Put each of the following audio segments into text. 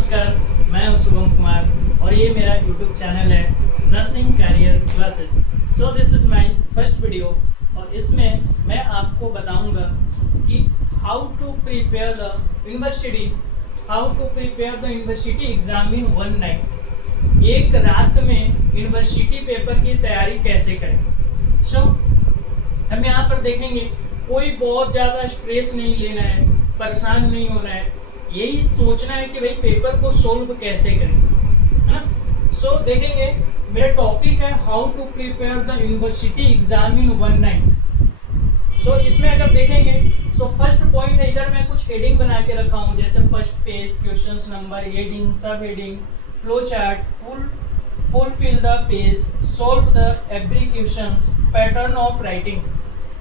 नमस्कार, मैं हूं शुभम कुमार और ये मेरा YouTube चैनल है nursing career classes. So this is my first video और इसमें मैं आपको बताऊंगा कि how to prepare the university exam in one night. एक रात में यूनिवर्सिटी पेपर की तैयारी कैसे करें। सो हम यहाँ पर देखेंगे, कोई बहुत ज़्यादा स्ट्रेस नहीं लेना है, परेशान नहीं होना है, यही सोचना है कि भाई पेपर को सोल्व कैसे करें, है ना। सो देखेंगे, मेरा टॉपिक है how to prepare the university exam in one night. So इसमें अगर देखेंगे, सो फर्स्ट पॉइंट है, इधर मैं कुछ हेडिंग बना के रखा हूँ, जैसे first page, questions number, heading, sub heading, flow chart, fulfil the page, solve the every questions, pattern of writing.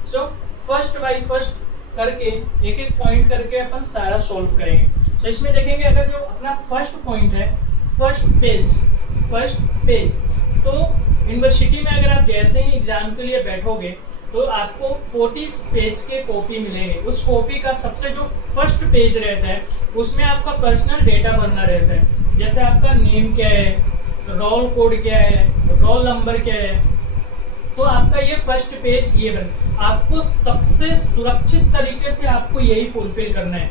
So first by first करके एक एक पॉइंट करके अपन सारा सॉल्व करेंगे। तो इसमें देखेंगे, अगर जो अपना फर्स्ट पॉइंट है, फर्स्ट पेज, तो यूनिवर्सिटी में अगर आप जैसे ही एग्जाम के लिए बैठोगे तो आपको 40 पेज के कॉपी मिलेंगे। उस कॉपी का सबसे जो फर्स्ट पेज रहता है उसमें आपका पर्सनल डेटा भरना रहता है, जैसे आपका नेम क्या है, रोल कोड क्या है, रोल नंबर क्या है। तो आपका ये फर्स्ट पेज ये बन, आपको सबसे सुरक्षित तरीके से आपको यही फुलफिल करना है,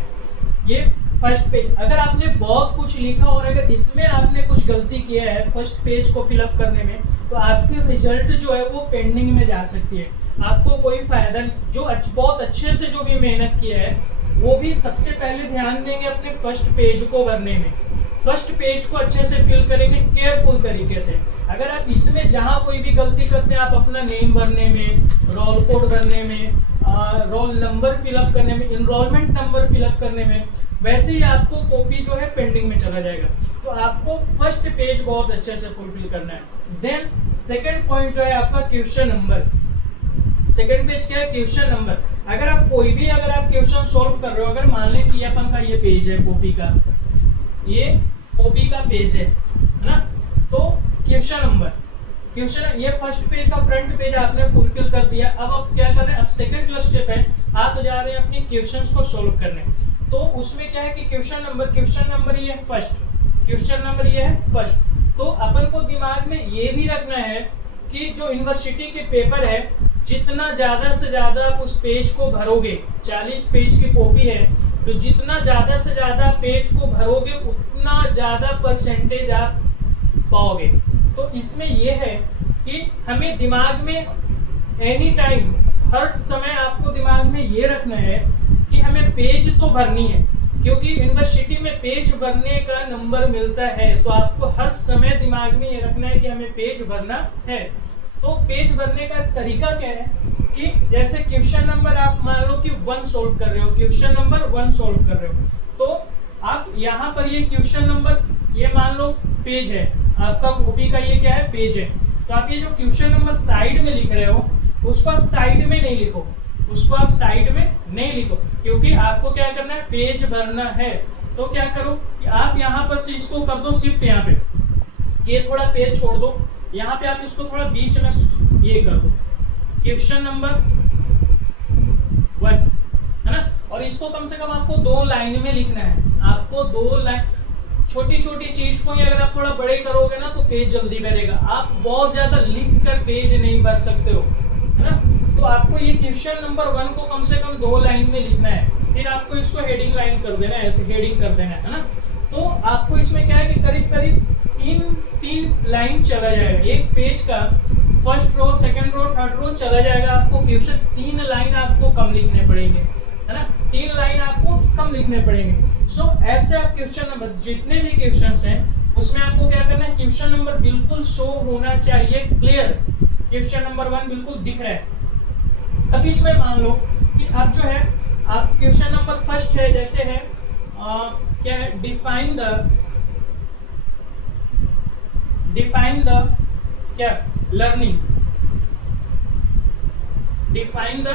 ये फर्स्ट पेज। अगर आपने बहुत कुछ लिखा और अगर इसमें आपने कुछ गलती किया है फर्स्ट पेज को फिलअप करने में, तो आपकी रिजल्ट जो है वो पेंडिंग में जा सकती है, आपको कोई फायदा नहीं। जो बहुत अच्छे से जो भी मेहनत किया है वो भी सबसे पहले ध्यान देंगे अपने फर्स्ट पेज को भरने में, फर्स्ट पेज को अच्छे से फिल करेंगे केयरफुल तरीके से। अगर आप इसमें जहाँ कोई भी गलती करते हैं, आप अपना नेम भरने में, रोल कोड भरने में, रोल नंबर फिलअप करने में, इनरोलमेंट नंबर फिलअप करने में, वैसे ही आपको कॉपी जो है पेंडिंग में चला जाएगा। तो आपको फर्स्ट पेज बहुत अच्छे से फुलफिल करना है। देन सेकंड पॉइंट जो है आपका क्वेश्चन नंबर। सेकंड पेज क्या है? Question number. अगर आप कोई भी अगर आप क्वेश्चन सॉल्व कर रहे हो, अगर मान लें कि अपन का ये पेज है कॉपी का, ये कॉपी का पेज है ना, तो क्वेश्चन नंबर, क्वेश्चन, ये फर्स्ट पेज का फ्रंट पेज आपने फुलफिल कर दिया। अब आप क्या कर रहे हैं, अब सेकंड जो स्टेप है, आप जा रहे हैं अपने क्वेश्चंस को सॉल्व करने। तो उसमें क्या है कि क्वेश्चन नंबर ये है फर्स्ट, क्वेश्चन नंबर ये है फर्स्ट। तो अपन को दिमाग में ये भी रखना है कि जो यूनिवर्सिटी के पेपर है, जितना ज़्यादा से ज़्यादा आप उस पेज को भरोगे, 40 पेज की कॉपी है, तो जितना ज़्यादा से ज़्यादा पेज को भरोगे उतना ज़्यादा परसेंटेज आप पाओगे। तो इसमें यह है कि हमें दिमाग में एनी टाइम, हर समय आपको दिमाग में ये रखना है कि हमें पेज तो भरनी है, क्योंकि यूनिवर्सिटी में पेज भरने का नंबर मिलता है। तो आपको हर समय दिमाग में ये रखना है कि हमें पेज भरना है। तो पेज भरने का तरीका क्या है कि जैसे क्वेश्चन नंबर आप मान लो कि 1 सॉल्व कर रहे हो, क्वेश्चन नंबर 1 सॉल्व कर रहे हो, तो आप यहाँ पर ये क्वेश्चन नंबर, ये मान लो पेज है आपका, कॉपी का ये क्या है, पेज है। तो आप ये जो क्वेश्चन नंबर साइड में लिख रहे हो, उसको आप साइड में नहीं लिखो, उसको आप साइड में नहीं लिखो, क्योंकि आपको क्या करना है, पेज भरना है। तो क्या करो कि आप यहाँ पर से इसको कर दो शिफ्ट, यहाँ पे ये थोड़ा पेज छोड़ दो, यहाँ पे आप इसको थोड़ा बीच में ये कर दो, क्वेश्चन नंबर 1, है ना। और इसको कम से कम आपको 2 लाइन में लिखना है, आपको 2 लाइन। छोटी छोटी चीज को अगर आप थोड़ा बड़े करोगे ना तो पेज जल्दी भरेगा। आप बहुत ज्यादा लिख कर पेज नहीं भर सकते हो, है ना। तो आपको ये क्वेश्चन नंबर 1 को कम से कम 2 लाइन में लिखना है, फिर आपको इसको हेडिंग लाइन कर देना है, ऐसे हेडिंग कर देना है ना। तो आपको इसमें क्या है कि करीब करीब 3 लाइन चला जाएगा, एक पेज का first row, second row, third row चला जाएगा। आपको क्वेश्चन 3 लाइन आपको कम लिखने पड़ेंगे, है ना, 3 लाइन आपको कम लिखने पड़ेंगे। सो ऐसे आप क्वेश्चन नंबर, जितने भी क्वेश्चंस हैं उसमें आपको क्या करना है, क्वेश्चन नंबर बिल्कुल शो होना चाहिए क्लियर, क्वेश्चन नंबर 1 बिल्कुल दिख रहा है। अब इसमें मान लो कि अब जो है आप क्वेश्चन नंबर फर्स्ट है, जैसे है क्या है, डिफाइन द क्या, लर्निंग, डिफाइन द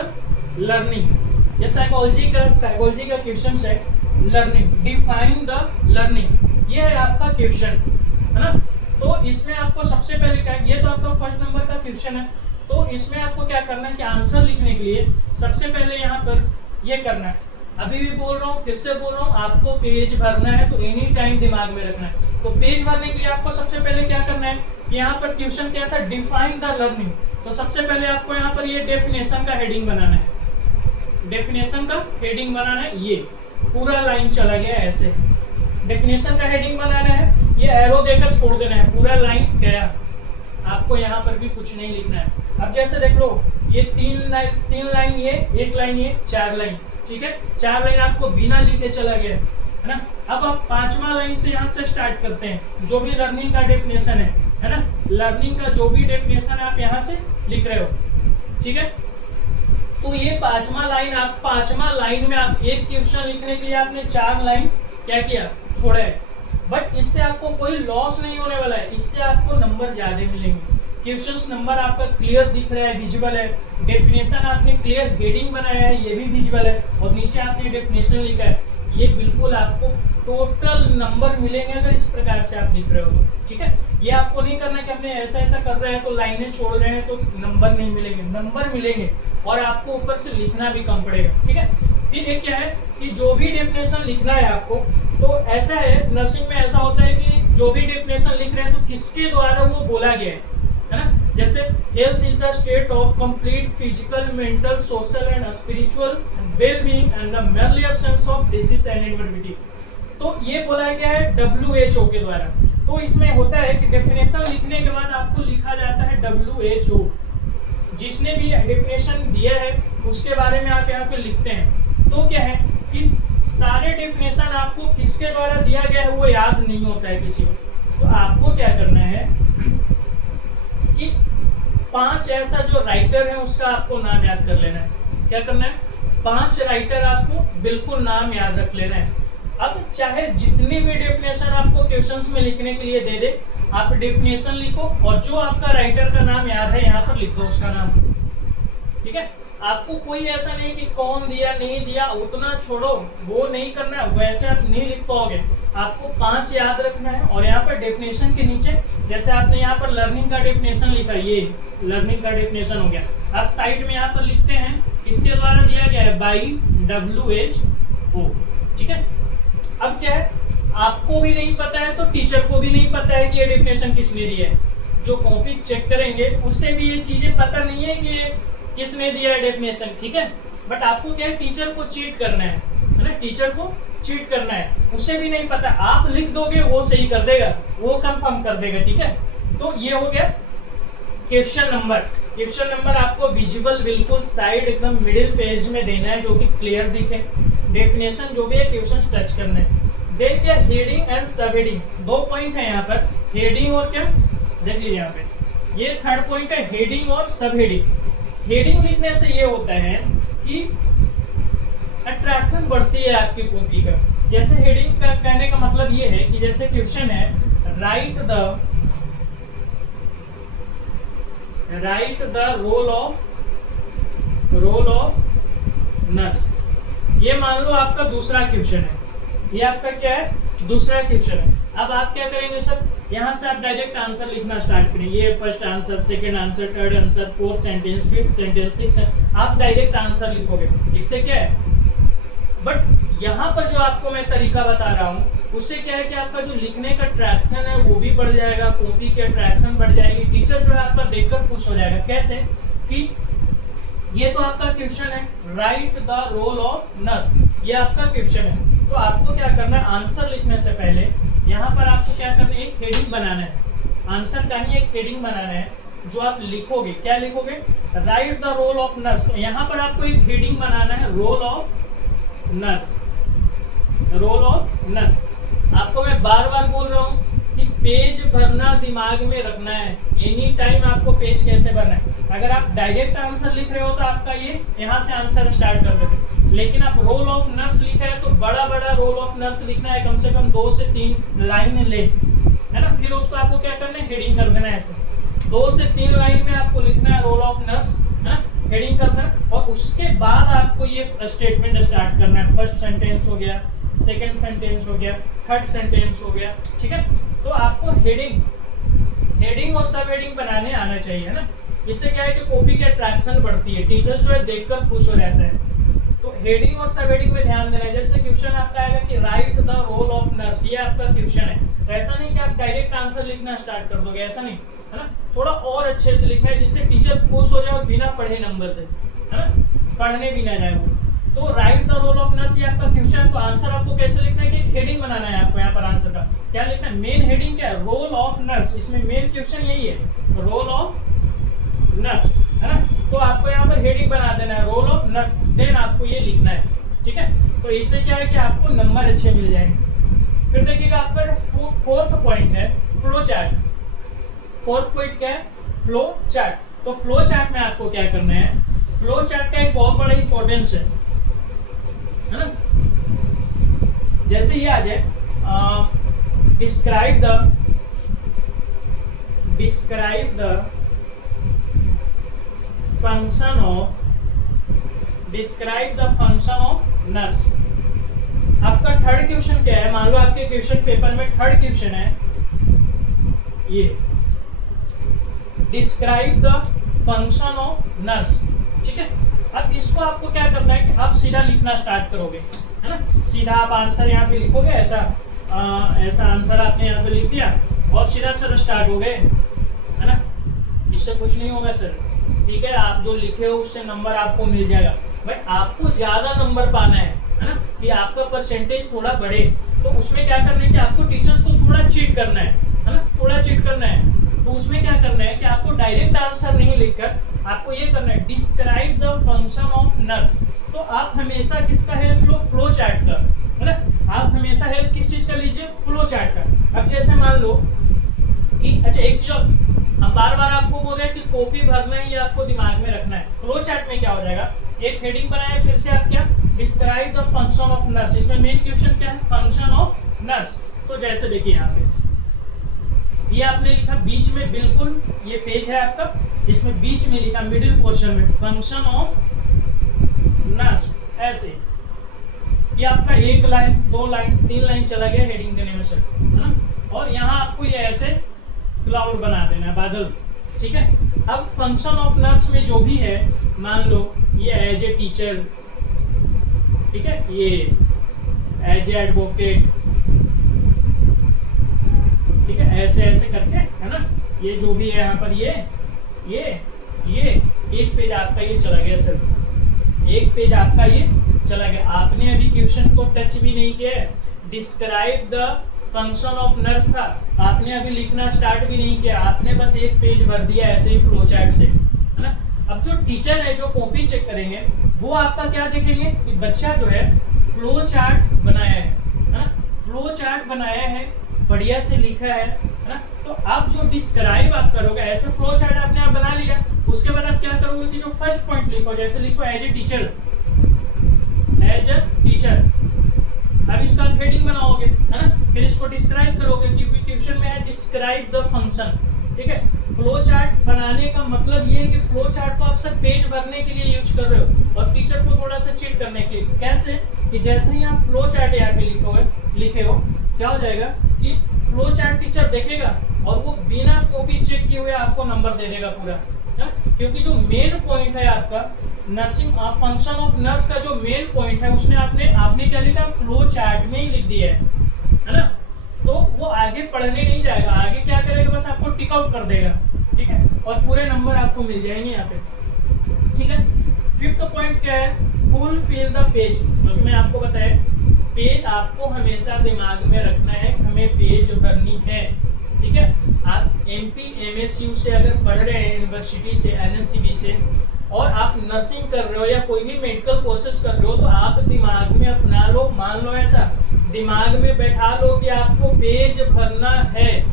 लर्निंग। ये साइकोलॉजी का क्वेश्चन है, लर्निंग, डिफाइन द लर्निंग, ये है आपका क्वेश्चन, है ना। तो इसमें आपको सबसे पहले क्या है, ये तो आपका फर्स्ट नंबर का क्वेश्चन है। तो इसमें आपको क्या करना है कि आंसर लिखने के लिए सबसे पहले यहाँ पर ये करना है, अभी भी बोल रहा हूँ, फिर से बोल रहा हूँ, आपको पेज भरना है तो एनी टाइम दिमाग में रखना है। तो पेज भरने के लिए आपको सबसे पहले क्या करना है, यहाँ पर क्वेश्चन क्या था, डिफाइन द लर्निंग। तो सबसे पहले आपको यहाँ पर ये डेफिनेशन का हेडिंग बनाना है, डेफिनेशन का हेडिंग बनाना है। ये पूरा लाइन चला गया ऐसे, डेफिनेशन का हेडिंग बनाना है, ये एरो देकर छोड़ देना है, पूरा लाइन गया। आपको यहाँ पर भी कुछ नहीं लिखना है। अब जैसे देख लो, ये तीन लाइन ये, एक लाइन ये, 4 लाइन, ठीक है, 4 लाइन आपको बिना लिखे चला गया है ना। अब आप 5वां लाइन से यहाँ से स्टार्ट करते हैं, जो भी लर्निंग का डेफिनेशन है ना, लर्निंग का जो भी डेफिनेशन है आप यहाँ से लिख रहे हो, ठीक है। तो ये 5वां लाइन में आप एक क्वेश्चन लिखने के लिए आपने 4 लाइन क्या किया, छोड़ा है। बट इससे आपको कोई लॉस नहीं होने वाला है, इससे आपको नंबर ज्यादा मिलेंगे। क्वेश्चंस नंबर आपका क्लियर दिख रहा है, विजुअल है, डेफिनेशन आपने क्लियर हेडिंग बनाया है, ये भी विजुअल है, और नीचे आपने डेफिनेशन लिखा है, ये बिल्कुल आपको टोटल नंबर मिलेंगे अगर इस प्रकार से आप लिख रहे हो तो, ठीक है। ये आपको नहीं करना कि हमने ऐसा ऐसा कर रहे हैं तो लाइनें छोड़ रहे हैं तो नंबर नहीं मिलेंगे, नंबर मिलेंगे, और आपको ऊपर से लिखना भी कम पड़ेगा, ठीक है। फिर एक क्या है कि जो भी डेफिनेशन लिखना है आपको, तो ऐसा है नर्सिंग में ऐसा होता है कि जो भी डेफिनेशन लिख रहे हैं तो किसके द्वारा वो बोला गया है ना। जैसे health is the state of complete physical, mental, social and spiritual well being and the merely absence of disease and infirmity. तो ये बोला गया है WHO के द्वारा। तो इसमें होता है कि डेफिनेशन लिखने के बाद आपको लिखा जाता है WHO, जिसने भी डेफिनेशन दिया है उसके बारे में आप यहाँ पे लिखते हैं। तो क्या है कि सारे डेफिनेशन आपको किसके द्वारा दिया गया है वो याद नहीं होता है किसी को। तो आपको क्या करना है कि 5 ऐसा जो राइटर है उसका आपको नाम याद कर लेना है। क्या करना है, 5 राइटर आपको बिल्कुल नाम याद रख लेना है। अब चाहे जितनी भी डेफिनेशन आपको क्वेश्चंस में लिखने के लिए दे दे, आप डेफिनेशन लिखो और जो आपका राइटर का नाम याद है यहाँ पर लिख दो उसका नाम, ठीक है। आपको कोई ऐसा नहीं कि कौन दिया नहीं दिया उतना छोड़ो, वो नहीं करना है, वैसे आप नहीं लिख पाओगे। आपको 5 याद रखना है, और यहाँ पर डेफिनेशन के नीचे जैसे आपने यहाँ पर लर्निंग का डेफिनेशन लिखा, ये लर्निंग का डेफिनेशन हो गया, आप साइड में यहाँ पर लिखते हैं इसके द्वारा दिया गया है बाई WHO, ठीक है। अब क्या है, आपको भी नहीं पता है तो टीचर को भी नहीं पता है कि ये डेफिनेशन किसने दिया है। जो कॉपी चेक करेंगे उससे भी ये चीजें पता नहीं है कि ये किसने दिया है डेफिनेशन, ठीक है। बट आपको क्या है, टीचर को चीट करना है ना, टीचर को चीट करना है, उसे भी नहीं पता। आप लिख दोगे वो सही कर देगा, वो कंफर्म कर देगा, ठीक है। तो ये हो गया क्वेश्चन नंबर। क्वेश्चन नंबर आपको विजुअल बिल्कुल साइड एकदम मिडिल पेज में देना है, जो कि क्लियर दिखे। डेफिनेशन जो भी है क्वेश्चन टच करना है। देन क्या, हेडिंग एंड सब हेडिंग, 2 पॉइंट है यहाँ पर, हेडिंग और क्या, देख लीजिए यहाँ पे, ये 3rd पॉइंट है, हेडिंग और सब हेडिंग। हेडिंग लिखने से ये होता है कि अट्रैक्शन बढ़ती है आपकी कॉपी का। जैसे हेडिंग का कहने का मतलब ये है कि जैसे क्वेश्चन है, write the role of nurse. ये मान लो आपका दूसरा क्वेश्चन है, ये आपका क्या है, दूसरा क्वेश्चन है। अब आप क्या करेंगे सर, यहाँ से आप डायरेक्ट आंसर लिखना स्टार्ट करेंगे। ये first answer, second answer, third answer, 4th sentence, 5th sentence, 6th, आप डायरेक्ट आंसर लिखोगे। इससे क्या है, बट यहाँ पर जो आपको मैं तरीका बता रहा हूँ उससे क्या है कि आपका जो लिखने का ट्रैक्शन है वो भी बढ़ जाएगा, कॉपी की अट्रैक्शन बढ़ जाएगी, टीचर जो है आपका देखकर खुश हो जाएगा। कैसे कि ये तो आपका क्वेश्चन है, write the role of nurse, ये आपका क्वेश्चन है। तो आपको क्या करना है, आंसर लिखने से पहले यहाँ पर आपको क्या करना है, एक हेडिंग बनाना है। आंसर का ही एक हेडिंग बनाना है जो आप लिखोगे। क्या लिखोगे, write the role of nurse. तो यहाँ पर आपको एक हेडिंग बनाना है, role of nurse, role of nurse. आपको मैं बार बार बोल रहा हूँ कि पेज भरना दिमाग में रखना है, एनी टाइम आपको पेज कैसे भरना है। अगर आप डायरेक्ट आंसर लिख रहे हो तो आपका ये यहाँ से आंसर स्टार्ट कर देते, लेकिन आप रोल ऑफ नर्स लिखा है तो बड़ा बड़ा रोल ऑफ नर्स लिखना है, कम से कम 2 से 3 लाइन ले, है ना। फिर उसको आपको क्या करना है, हेडिंग कर देना है। ऐसे 2 से 3 लाइन में आपको लिखना है रोल ऑफ नर्स, है, हेडिंग कर देना। और उसके बाद आपको ये स्टेटमेंट स्टार्ट करना है। फर्स्ट सेंटेंस हो गया, सेकंड सेंटेंस हो गया, थर्ड सेंटेंस हो गया, ठीक है। तो आपको हेडिंग और सब हेडिंग बनाने आना चाहिए, है ना। इससे क्या है कि कॉपी की अट्रैक्शन बढ़ती है, टीचर्स जो है देखकर खुश हो जाते हैं। तो हेडिंग और सब हेडिंग में ध्यान देना है। जैसे क्वेश्चन आपका आएगा कि write the role of nurse, ये आपका क्वेश्चन है, तो ऐसा नहीं कि आप डायरेक्ट आंसर लिखना स्टार्ट कर दोगे, ऐसा नहीं, है ना, थोड़ा और अच्छे से लिखना है जिससे टीचर खुश हो जाए और बिना पढ़े नंबर दे, है ना, पढ़ने भी ना जाए वो। तो write the role of nurse ये आपका क्वेश्चन है, तो आंसर आपको कैसे लिखना है कि हेडिंग बनाना है आपको। यहाँ पर आंसर का क्या लिखना है, मेन हेडिंग क्या है, रोल ऑफ नर्स, इसमें मेन क्वेश्चन यही है, रोल ऑफ नर्स, है ना। तो आपको यहाँ पर हेडिंग बना देना है रोल ऑफ नर्स, देन आपको ये लिखना है, ठीक है। तो इससे क्या है कि आपको नंबर अच्छे मिल जाएंगे। फिर देखिएगा आपका फोर्थ पॉइंट है फ्लो चार्ट। फोर्थ पॉइंट क्या है, फ्लो चार्ट। तो फ्लो चार्ट में आपको क्या करना है, फ्लो चार्ट का एक बहुत बड़ा इंपॉर्टेंस है ना। जैसे ये आ जाए describe the function of nurse. आपका थर्ड क्वेश्चन क्या है, मान लो आपके क्वेश्चन पेपर में थर्ड क्वेश्चन है ये, describe the function of nurse, ठीक है। अब इसको आपको क्या करना है कि आप सीधा लिखना स्टार्ट करोगे, है ना, सीधा आप आंसर यहाँ पे लिखोगे, ऐसा आंसर आपने यहाँ पे लिख दिया और सीधा सर स्टार्ट हो गए, है ना, इससे कुछ नहीं होगा सर, ठीक है। आप जो लिखे हो उससे नंबर आपको मिल जाएगा। भाई आपको ज्यादा नंबर पाना है ना, कि आपका परसेंटेज थोड़ा बढ़े, तो उसमें क्या करना है कि आपको टीचर्स को थोड़ा चीट करना है ना, थोड़ा चीट करना है। तो उसमें क्या करना है कि आपको डायरेक्ट आंसर नहीं लिखकर आपको ये करना है, describe the function of nurse. तो आप हमेशा किसका हेल्प लो, फ्लो चार्ट का, है ना। आप हमेशा हेल्प किस चीज का लीजिए, फ्लो चार्ट का। अब जैसे मान लो कि अच्छा एक चीज हम बार बार आपको बोल रहे हैं कि कॉपी भरना है, ये आपको दिमाग में रखना है। फ्लो चार्ट में क्या हो जाएगा, एक हेडिंग बनाए, फिर से आप क्या, describe the function of nurse. इसमें मेन क्वेश्चन क्या है, फंक्शन ऑफ नर्स। तो जैसे देखिए यहाँ पे ये आपने लिखा बीच में, बिल्कुल ये पेज है आपका, इसमें बीच में लिखा मिडिल पोर्शन में फंक्शन ऑफ नर्स, ऐसे ये आपका 1 लाइन 2 लाइन 3 लाइन चला गया हेडिंग देने में सर, है ना। और यहाँ आपको ये ऐसे क्लाउड बना देना है, बादल, ठीक है। अब फंक्शन ऑफ नर्स में जो भी है, मान लो ये एज ए टीचर, ठीक है, ये एज ए एडवोकेट, ठीक है, ऐसे ऐसे करके, है ना, ये जो भी है यहाँ पर ये एक पेज आपका ये चला गया सर, एक पेज आपका ये चला गया। आपने अभी क्वेश्चन को टच भी नहीं किया, describe the function of nurse था, आपने अभी लिखना स्टार्ट भी नहीं किया, आपने बस एक पेज भर दिया ऐसे ही फ्लो चार्ट से, है ना। अब जो टीचर है जो कॉपी चेक करेंगे वो आपका क्या देखेंगे कि बच्चा जो है फ्लो चार्ट बनाया है ना, फ्लो चार्ट बनाया है, बढ़िया से लिखा है ना। तो आप जो डिस्क्राइब आप करोगे, ऐसे फ्लो चार्ट आपने आप बना लिया, उसके बाद आप क्या करोगे कि जो फर्स्ट पॉइंट लिखो, जैसे लिखो एज ए टीचर, अब इसका हेडिंग बनाओगे, है ना, फिर इसको डिस्क्राइब करोगे, क्योंकि क्वेश्चन में है डिस्क्राइब द फंक्शन, ठीक है। फ्लो चार्ट बनाने का मतलब ये है कि फ्लो चार्ट को आप सब पेज भरने के लिए यूज कर रहे हो और टीचर को थोड़ा सा चीट करने के लिए। कैसे कि जैसे ही आप फ्लो चार्ट यहाँ पे लिखे हो क्या हो जाएगा कि फ्लो चार्ट टीचर देखेगा और वो बिना कॉपी चेक किए हुए आपको नंबर दे देगा पूरा, है, क्योंकि जो मेन पॉइंट है आपका नर्सिंग फंक्शन ऑफ नर्स का जो मेन पॉइंट है उसने आपने क्या लिखा, फ्लो चार्ट में ही लिख दिया है ना। तो वो आगे पढ़ने नहीं जाएगा, आगे क्या करेगा, बस आपको टिक आउट कर देगा, ठीक है, और पूरे नंबर आपको मिल जाएंगे यहाँ पे, ठीक है। फिफ्थ पॉइंट क्या है, फुल फिल द पेज। क्योंकि मैं आपको बताया पेज आपको हमेशा दिमाग में रखना है, हमें पेज भरनी है, ठीक है। आप MP MSU से अगर पढ़ रहे हैं, यूनिवर्सिटी से, NSCB से, और आप नर्सिंग कर रहे हो या कोई भी मेडिकल कोर्सेज कर रहे हो, तो आप दिमाग में अपना लो, मान लो ऐसा दिमाग में बैठा लो कि आपको पेज भरना है।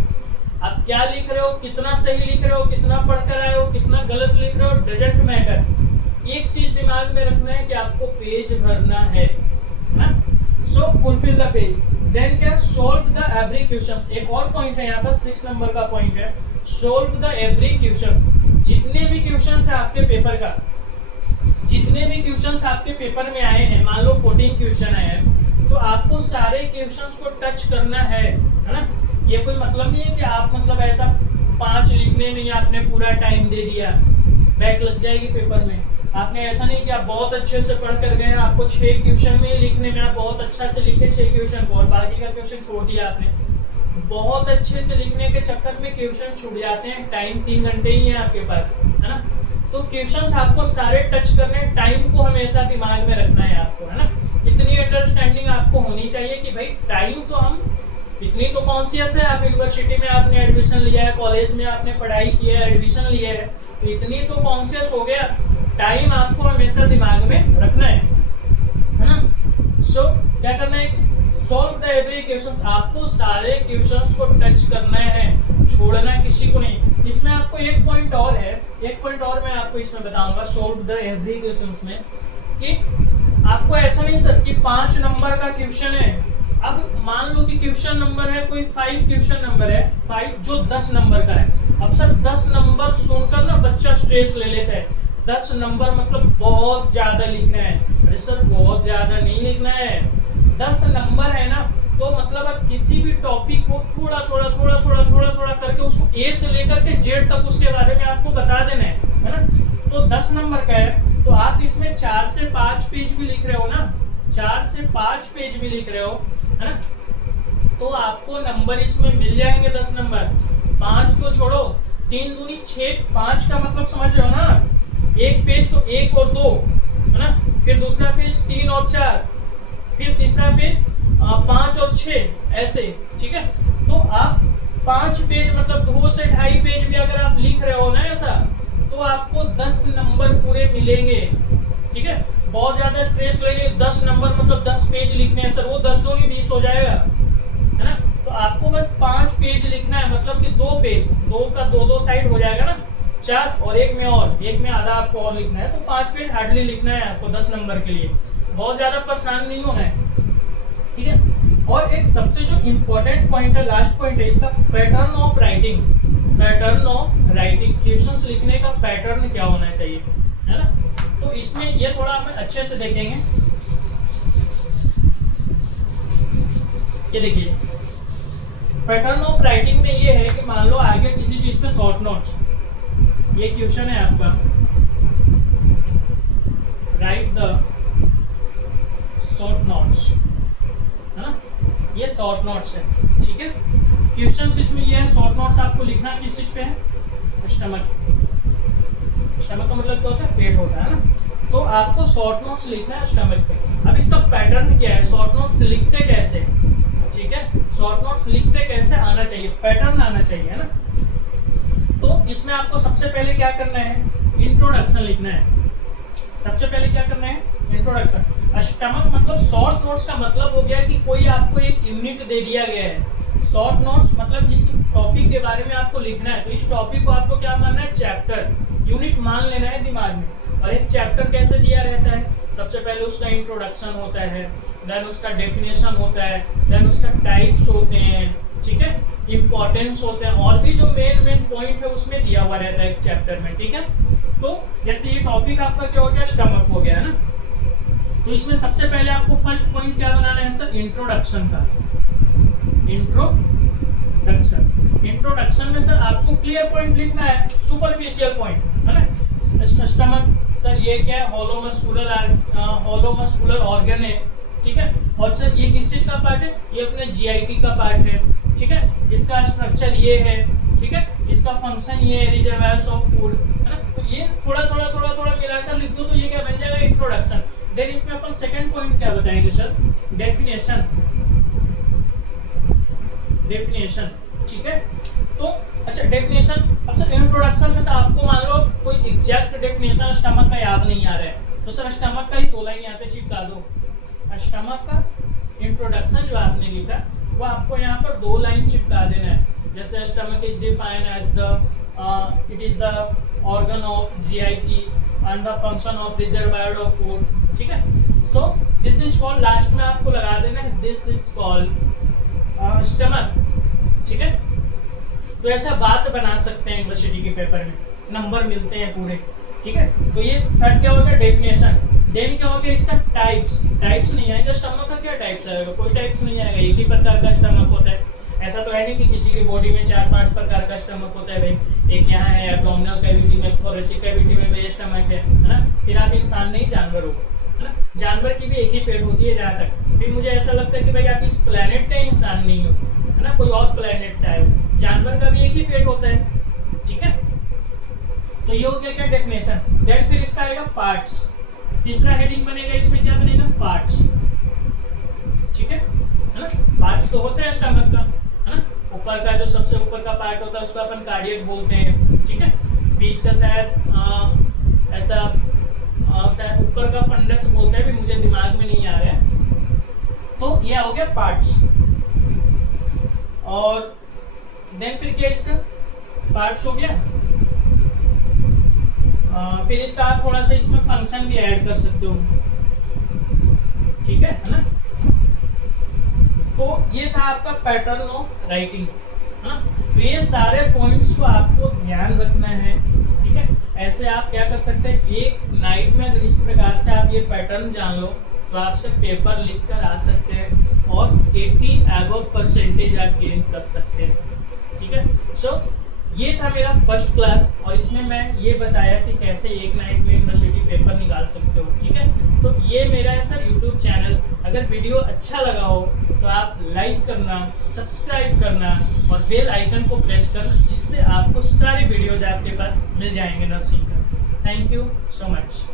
आप क्या लिख रहे हो, कितना सही लिख रहे हो, कितना पढ़कर आए हो, कितना गलत लिख रहे हो, डजंट मैटर। एक चीज दिमाग में रखना है कि आपको पेज भरना है ना। सो फुलफिल द पेज, देन क्या, सोल्व द एवरी क्वेश्चंस। एक और पॉइंट है यहाँ पर 6 नंबर का पॉइंट है, सोल्व द एवरी क्वेश्चंस। जितने भी क्वेश्चंस है आपके पेपर का, जितने भी क्वेश्चंस आपके पेपर में आए हैं, मान लो 14 क्वेश्चन आए हैं, तो आपको सारे क्वेश्चंस को टच करना है ना। ये कोई मतलब नहीं है कि आप मतलब ऐसा 5 लिखने में ही आपने पूरा टाइम दे दिया, बैक लग जाएगी पेपर में, आपने ऐसा नहीं कि आप बहुत अच्छे से पढ़ कर गए, आपको 6 क्वेश्चन में लिखने में आप बहुत अच्छा से लिखे 6 क्वेश्चन को और बाकी का क्वेश्चन छोड़ दिया आपने। बहुत अच्छे से लिखने के चक्कर में क्वेश्चन छूट जाते हैं। टाइम 3 घंटे ही है आपके पास, है ना। तो क्वेश्चंस आपको सारे टच करने, टाइम को हमेशा दिमाग में रखना है आपको, है ना। इतनी अंडरस्टैंडिंग आपको होनी चाहिए कि भाई टाइम तो हम इतनी तो कॉन्शियस है, आप यूनिवर्सिटी में आपने एडमिशन लिया है, कॉलेज में आपने पढ़ाई की है, एडमिशन लिया है, तो इतनी तो कॉन्शियस हो गया, टाइम आपको हमेशा दिमाग में रखना है ना। सो क्या करना है, सॉल्व द एवरी क्वेश्चंस, आपको सारे क्वेश्चंस को टच करना है, छोड़ना किसी को नहीं। इसमें आपको एक पॉइंट और है, एक पॉइंट और मैं आपको इसमें बताऊंगा सॉल्व द एवरी क्वेश्चंस में, कि आपको ऐसा नहीं सर कि 5 नंबर का क्वेश्चन है, अब मान लो कि क्वेश्चन नंबर है कोई 5 क्वेश्चन नंबर है 5 जो 10 नंबर का है। अब सर 10 नंबर सुनकर ना बच्चा स्ट्रेस ले लेता है, 10 नंबर मतलब बहुत ज्यादा लिखना है। अरे सर बहुत ज्यादा नहीं लिखना है, 10 नंबर है ना, तो मतलब आप किसी भी टॉपिक को थोड़ा थोड़ा थोड़ा थोड़ा थोड़ा थोड़ा करके उसको ए से लेकर के जेड तक उसके बारे में आपको बता देना है ना। तो 10 नंबर का है तो आप इसमें 4 से 5 पेज भी लिख रहे हो ना, 4 से 5 पेज भी लिख रहे हो, है ना, तो आपको नंबर इसमें मिल जाएंगे 10 नंबर। 5 को छोड़ो, 3 दूनी 6, 5 का मतलब समझ रहे हो ना, एक पेज तो 1 और 2, है ना, फिर दूसरा पेज 3 और 4, फिर तीसरा पेज 5 और 6, ऐसे, ठीक है। तो आप 5 पेज मतलब 2 से 2.5 पेज भी अगर आप लिख रहे हो ना ऐसा, तो आपको 10 नंबर पूरे मिलेंगे, ठीक है। बहुत ज्यादा स्ट्रेस लेने, 10 नंबर मतलब 10 पेज लिखने हैं सर, वो 10 दूनी 20 हो जाएगा, है ना। तो आपको बस 5 पेज लिखना है, मतलब कि 2 पेज, 2 का 2 साइड हो जाएगा ना, 4 और एक में और, एक में आधा आपको और लिखना है, तो 5 पेज हार्डली लिखना है आपको 10 नंबर के लिए, बहुत ज्यादा परेशान नहीं होना है, ठीक है। और एक सबसे जो इम्पोर्टेंट पॉइंट है, लास्ट पॉइंट है इसका, pattern of writing. Pattern of writing, questions लिखने का पैटर्न क्या होना चाहिए, है ना। तो इसमें ये थोड़ा हम अच्छे से देखेंगे। ये देखिए पैटर्न ऑफ राइटिंग में ये है कि मान लो आगे किसी चीज पे शॉर्ट नोट्स, ये क्वेश्चन है आपका, राइट द शॉर्ट नोट्स, है ना, ये शॉर्ट नोट्स है, ठीक है। क्वेश्चन इसमें ये है, शॉर्ट नोट्स आपको लिखना किस चीज पे है, स्टमक। स्टमक का मतलब क्या होता है, पेट होता है ना, तो आपको शॉर्ट नोट्स लिखना है स्टमक पे। अब इसका पैटर्न क्या है, शॉर्ट नोट्स लिखते कैसे, ठीक है, शॉर्ट नोट्स लिखते कैसे आना चाहिए, पैटर्न आना चाहिए, है ना। तो इसमें आपको सबसे पहले क्या करना है, इंट्रोडक्शन लिखना है। सबसे पहले क्या करना है, इंट्रोडक्शन। स्टमक मतलब शॉर्ट नोट्स का मतलब हो गया कि कोई आपको एक यूनिट दे दिया गया है। शॉर्ट नोट्स मतलब इस टॉपिक के बारे में आपको लिखना है, तो इस टॉपिक को आपको क्या मानना है, चैप्टर, यूनिट मान लेना है दिमाग में। और एक चैप्टर कैसे दिया रहता है, सबसे पहले उसका इंट्रोडक्शन होता है, देन उसका डेफिनेशन होता है, देन उसका टाइप्स होते हैं, ठीक है, इंपॉर्टेंस होते हैं, और भी जो मेन पॉइंट है उसमें दिया हुआ रहता है एक चैप्टर में, ठीक है। तो जैसे ये टॉपिक आपका क्या हो गया, स्टमक हो गया, है ना। तो इसमें सबसे पहले आपको फर्स्ट पॉइंट क्या बनाना है सर, इंट्रोडक्शन का। इंट्रोडक्शन में सर आपको क्लियर पॉइंट लिखना है, सुपरफिशियल पॉइंट, है ना। स्टमक सर ये क्या है, होलो मस्कुलर ऑर्गन है, ठीक है। और सर ये किस चीज का पार्ट है, ये अपने जीआईटी का पार्ट है, ठीक है। इसका स्ट्रक्चर ये है, ठीक है, इसका फंक्शन ये है, रिजर्वायर्स ऑफ फूड, है ना। तो ये थोड़ा थोड़ा थोड़ा थोड़ा मिलाकर लिख दो, तो ये क्या बन जाएगा, इंट्रोडक्शन। देन इसमें अपन सेकंड पॉइंट क्या बताएंगे सर, डेफिनेशन, ठीक है। तो अच्छा डेफिनेशन, अब सर इंट्रोडक्शन में से आपको मान लो कोई एग्जैक्ट डेफिनेशन स्टमक का याद नहीं आ रहा है, तो सर स्टमक का ही 2 लाइन यहाँ पे चिपका दो। स्टमक का इंट्रोडक्शन जो आपने लिखा वो आपको यहाँ पर 2 लाइन चिपका देना है, जैसे stomach is defined as the it is the organ of GIT and the function of reservoir of food, ठीक है। So this is called, last में आपको लगा देना है दिस इज कॉल्ड स्टमक, ठीक है। तो ऐसा बात बना सकते हैं यूनिवर्सिटी के पेपर में, नंबर मिलते हैं पूरे, ठीक है। तो ये थर्ड क्या होगा, डेफिनेशन। देन क्या होगा इसका टाइप्स नहीं आएगा, स्टमक का क्या टाइप्स आएगा, कोई टाइप्स नहीं आएगा, एक ही प्रकार का स्टमक होता है। ऐसा तो है नहीं कि किसी की बॉडी में 4-5 प्रकार का स्टमक होता है भाई, एक यहाँ है एब्डोमिनल कैविटी में, थोरेसिक कैविटी में भाई स्टमक है ना। फिर आप इंसान नहीं जानवर हो, है ना। जानवर की भी एक ही पेट होती है जहाँ तक। फिर मुझे ऐसा लगता है कि भाई आप इस प्लेनेट के इंसान नहीं हो, है ना, कोई और प्लेनेट से आए हो। जानवर का भी एक ही पेट होता है, ठीक है। तो ये हो गया क्या डेफिनेशन। देन फिर इसका आएगा पार्ट्स। तीसरा हेडिंग बनेगा, इसमें क्या बनेगा, पार्ट्स, ठीक है ना। पार्ट्स तो होते हैं स्टमक का, है ना। ऊपर का जो सबसे ऊपर का पार्ट होता है उसको अपन कार्डियक बोलते हैं, ठीक है। बीच का शायद ऐसा शायद ऊपर का फंडस बोलते हैं, भी मुझे दिमाग में नहीं आ रहा है। तो ये हो गया पार्ट्स। और देन फिर क्या इसका पार्ट्स हो गया। फिर इसका आप थोड़ा सा इसमें फंक्शन भी ऐड कर सकते हो, ठीक है ना। तो ये था आपका पैटर्न ऑफ राइटिंग, है ना। तो ये सारे पॉइंट्स को आपको ध्यान रखना है, ठीक है। ऐसे आप क्या कर सकते हैं, एक नाइट में अगर इस प्रकार से आप ये पैटर्न जान लो तो आपसे पेपर लिख कर आ सकते हैं और 80% आप गेन कर सकते हैं, ठीक है। सो ये था मेरा फर्स्ट क्लास और इसमें मैं ये बताया कि कैसे एक नाइट में यूनिवर्सिटी पेपर निकाल सकते हो, ठीक है। तो ये मेरा है सर यूट्यूब चैनल। अगर वीडियो अच्छा लगा हो तो आप लाइक करना, सब्सक्राइब करना और बेल आइकन को प्रेस करना, जिससे आपको सारी वीडियोज आपके पास मिल जाएंगे नर्सिंग का। Thank you so much.